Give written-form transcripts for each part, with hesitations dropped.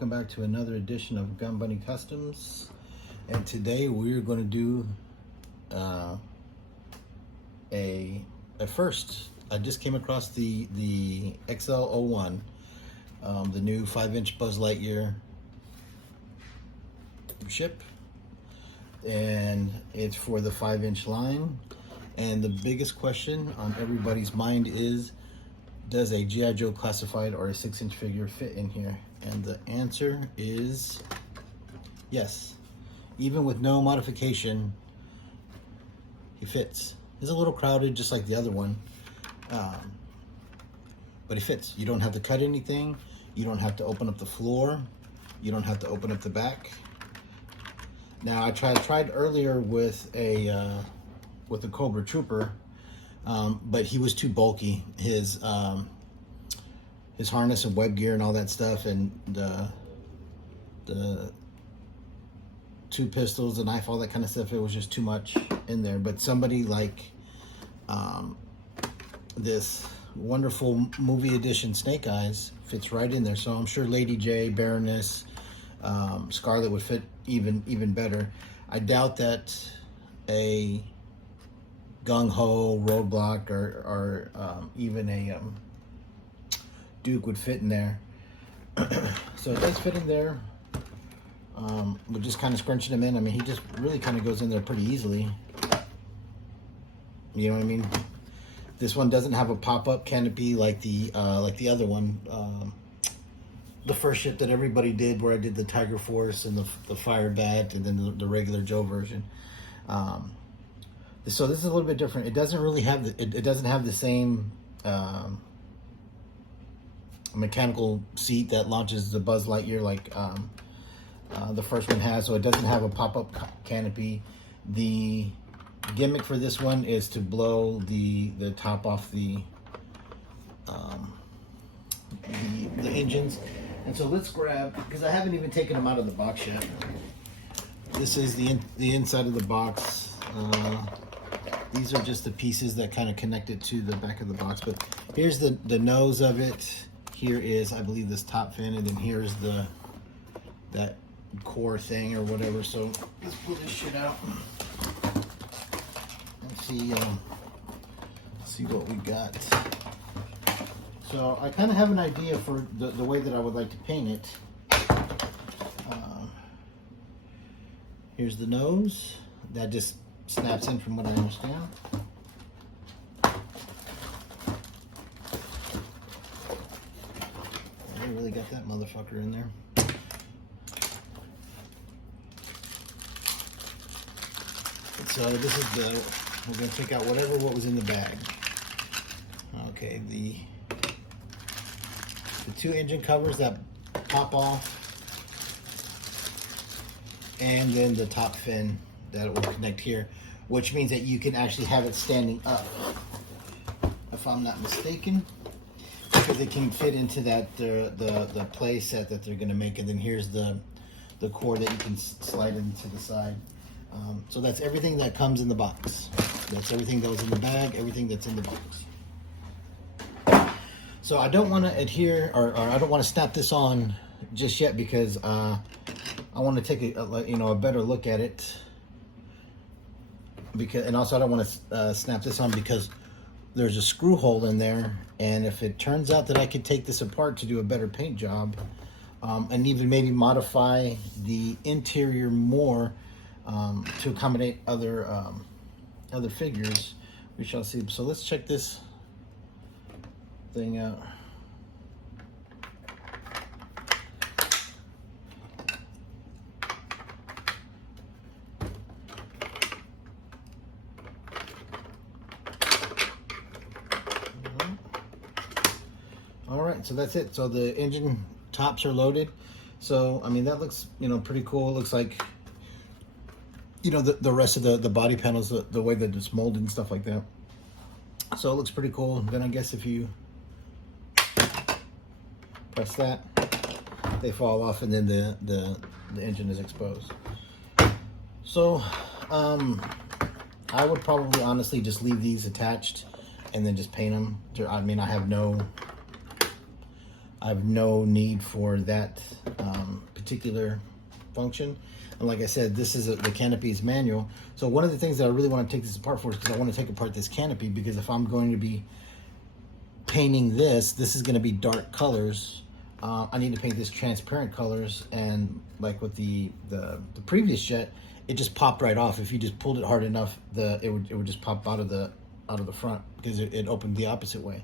welcome back to another edition of Gun Bunny Customs. And today we're going to do a first. I just came across the XL01, the new 5-inch Buzz Lightyear ship, and it's for the 5-inch line. And the biggest question on everybody's mind is, does a G.I. Joe classified or a 6-inch figure fit in here? And the answer is yes. Even with no modification, he fits. He's a little crowded, just like the other one, but he fits. You don't have to cut anything. You don't have to open up the floor. You don't have to open up the back. Now, I tried earlier with a Cobra Trooper, but he was too bulky. His harness and web gear and all that stuff, and the 2 pistols, the knife, all that kind of stuff, it was just too much in there. But somebody like this wonderful movie edition Snake Eyes fits right in there. So I'm sure Lady J, Baroness, Scarlet would fit even better. I doubt that a Gung Ho, Roadblock, or even a Duke would fit in there. So it does fit in there. We're just kind of scrunching him in. I mean, he just really kind of goes in there pretty easily. You know what I mean? This one doesn't have a pop-up canopy like the other one. The first ship that everybody did, where I did the Tiger Force and the Fire Bat, and then the regular Joe version. So this is a little bit different. It doesn't really have it doesn't have the same mechanical seat that launches the Buzz Lightyear like the first one has. So it doesn't have a pop-up canopy. The gimmick for this one is to blow the top off the engines. And so let's grab, because I haven't even taken them out of the box yet. This is the inside of the box. These are just the pieces that kind of connect it to the back of the box. But here's the nose of it. Here is, I believe, this top fin, and then here's that core thing or whatever. So let's pull this shit out. Let's see what we got. So I kind of have an idea for the way that I would like to paint it. Here's the nose. That just snaps in from what I understand. I really got that motherfucker in there. So this is we're going to take out what was in the bag. Okay, the 2 engine covers that pop off, and then the top fin that will connect here, which means that you can actually have it standing up, if I'm not mistaken, because it can fit into that the play set that they're going to make. And then here's the core that you can slide into the side. So that's everything that comes in the box. That's everything that was in the bag, everything that's in the box. So I don't want to adhere, or I don't want to snap this on just yet, because I want to take a better look at it. And also I don't want to snap this on because there's a screw hole in there, and if it turns out that I could take this apart to do a better paint job, and even maybe modify the interior more to accommodate other figures, we shall see. So let's check this thing out. All right, so that's it. So the engine tops are loaded. So I mean, that looks pretty cool. It looks like the rest of the body panels, the way that it's molded and stuff like that. So it looks pretty cool. Then I guess if you press that, they fall off, and then the engine is exposed. So I would probably honestly just leave these attached and then just paint them. I mean, I have no need for that particular function. And like I said, this is the canopy's manual. So one of the things that I really want to take this apart for is because I want to take apart this canopy, because if I'm going to be painting this is going to be dark colors. I need to paint this transparent colors, and like with the previous jet, it just popped right off. If you just pulled it hard enough, it would just pop out of the front, because it opened the opposite way.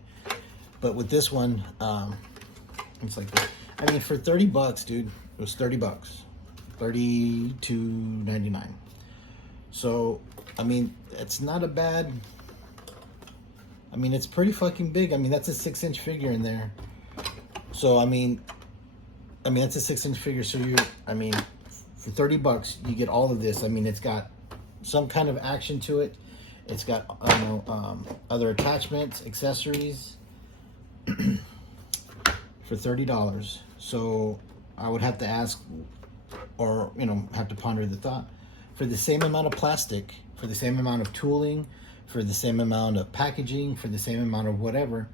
But with this one, it's like this. I mean, for 30 bucks, dude, it was 30 bucks. $32.99. So, I mean, it's not a bad, I mean, it's pretty fucking big. I mean, that's a 6-inch figure in there. So, I mean, that's a 6-inch figure. So I mean, for 30 bucks, you get all of this. I mean, it's got some kind of action to it. It's got, other attachments, accessories for $30. So I would have to ask, or, have to ponder the thought. For the same amount of plastic, for the same amount of tooling, for the same amount of packaging, for the same amount of whatever,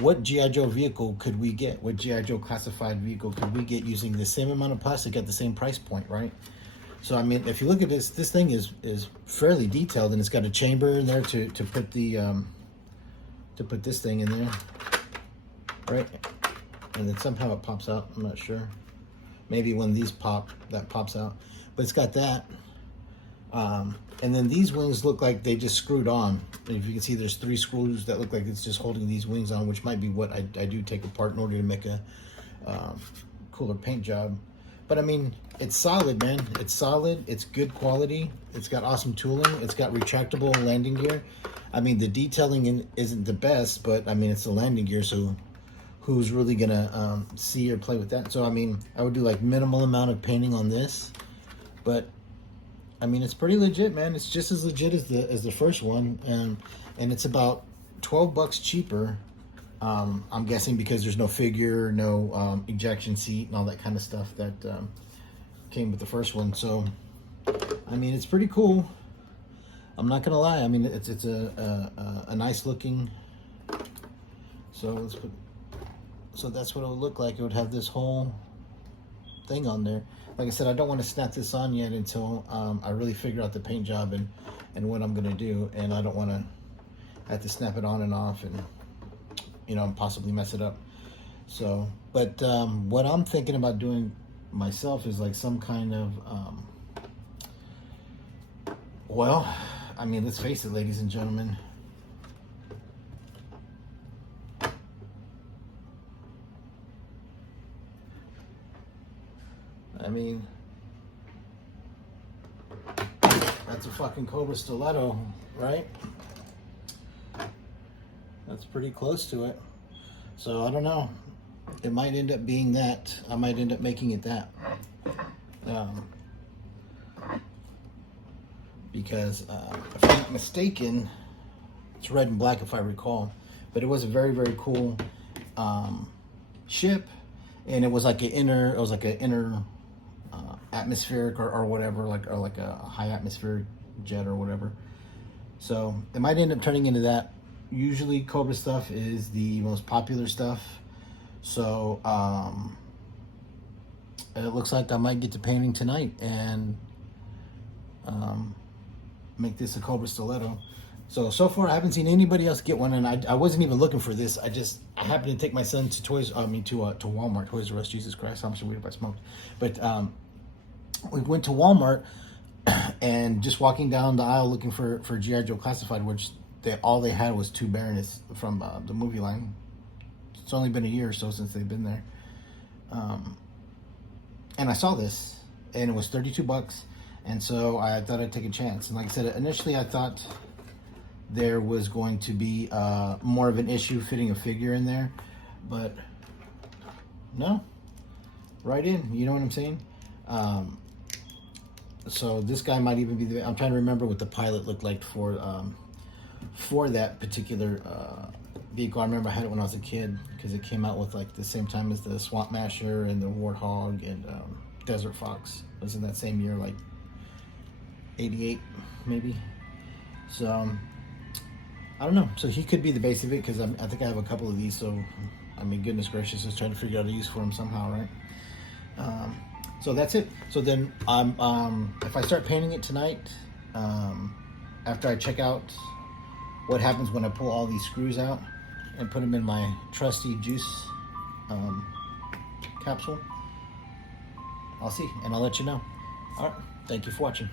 what G.I. Joe vehicle could we get? What G.I. Joe classified vehicle could we get using the same amount of plastic at the same price point, right? So, I mean, if you look at this thing is fairly detailed, and it's got a chamber in there to put the, to put this thing in there, right? And then somehow it pops out, I'm not sure. Maybe when these pop, that pops out. But it's got that. And then these wings look like they just screwed on. If you can see, there's 3 screws that look like it's just holding these wings on, which might be what I do take apart in order to make a cooler paint job. But I mean, it's solid, man. It's solid. It's good quality. It's got awesome tooling. It's got retractable landing gear. I mean, the detailing isn't the best, but I mean, it's the landing gear, so who's really gonna see or play with that? So I mean, I would do like minimal amount of painting on this, but I mean, it's pretty legit, man. It's just as legit as the first one, and it's about 12 bucks cheaper. I'm guessing because there's no figure, no ejection seat, and all that kind of stuff that came with the first one. So I mean, it's pretty cool. I'm not gonna lie. I mean, it's a nice looking. So let's put. So that's what it would look like. It would have this whole thing on there. Like I said, I don't want to snap this on yet until I really figure out the paint job and what I'm going to do. And I don't want to have to snap it on and off and, possibly mess it up. So, but what I'm thinking about doing myself is like some kind of, well, I mean, let's face it, ladies and gentlemen. I mean, that's a fucking Cobra stiletto, right? That's pretty close to it. So I don't know. It might end up being that. I might end up making it that. Because if I'm not mistaken, it's red and black if I recall. But it was a very, very cool ship. And it was like an inner atmospheric or whatever, like a high atmospheric jet or whatever. So it might end up turning into that. Usually Cobra stuff is the most popular stuff. So it looks like I might get to painting tonight and make this a Cobra stiletto. So far I haven't seen anybody else get one, and I wasn't even looking for this. I happened to take my son to Walmart, Toys R Us. Jesus Christ, how much weed have I smoked? But we went to Walmart and just walking down the aisle looking for G.I. Joe Classified, which all they had was 2 Baroness from the movie line. It's only been a year or so since they've been there. And I saw this, and it was 32 bucks, and so I thought I'd take a chance. And like I said, initially I thought there was going to be more of an issue fitting a figure in there, but no, right in, you know what I'm saying? So this guy might even be I'm trying to remember what the pilot looked like for that particular vehicle. I remember I had it when I was a kid because it came out with like the same time as the Swamp Masher and the Warthog and Desert Fox. It was in that same year, like 88 maybe. So I don't know. So he could be the base of it because I think I have a couple of these. So I mean, goodness gracious, just trying to figure out a use for him somehow, right? So that's it. So then if I start painting it tonight, after I check out what happens when I pull all these screws out and put them in my trusty juice capsule, I'll see and I'll let you know. All right. Thank you for watching.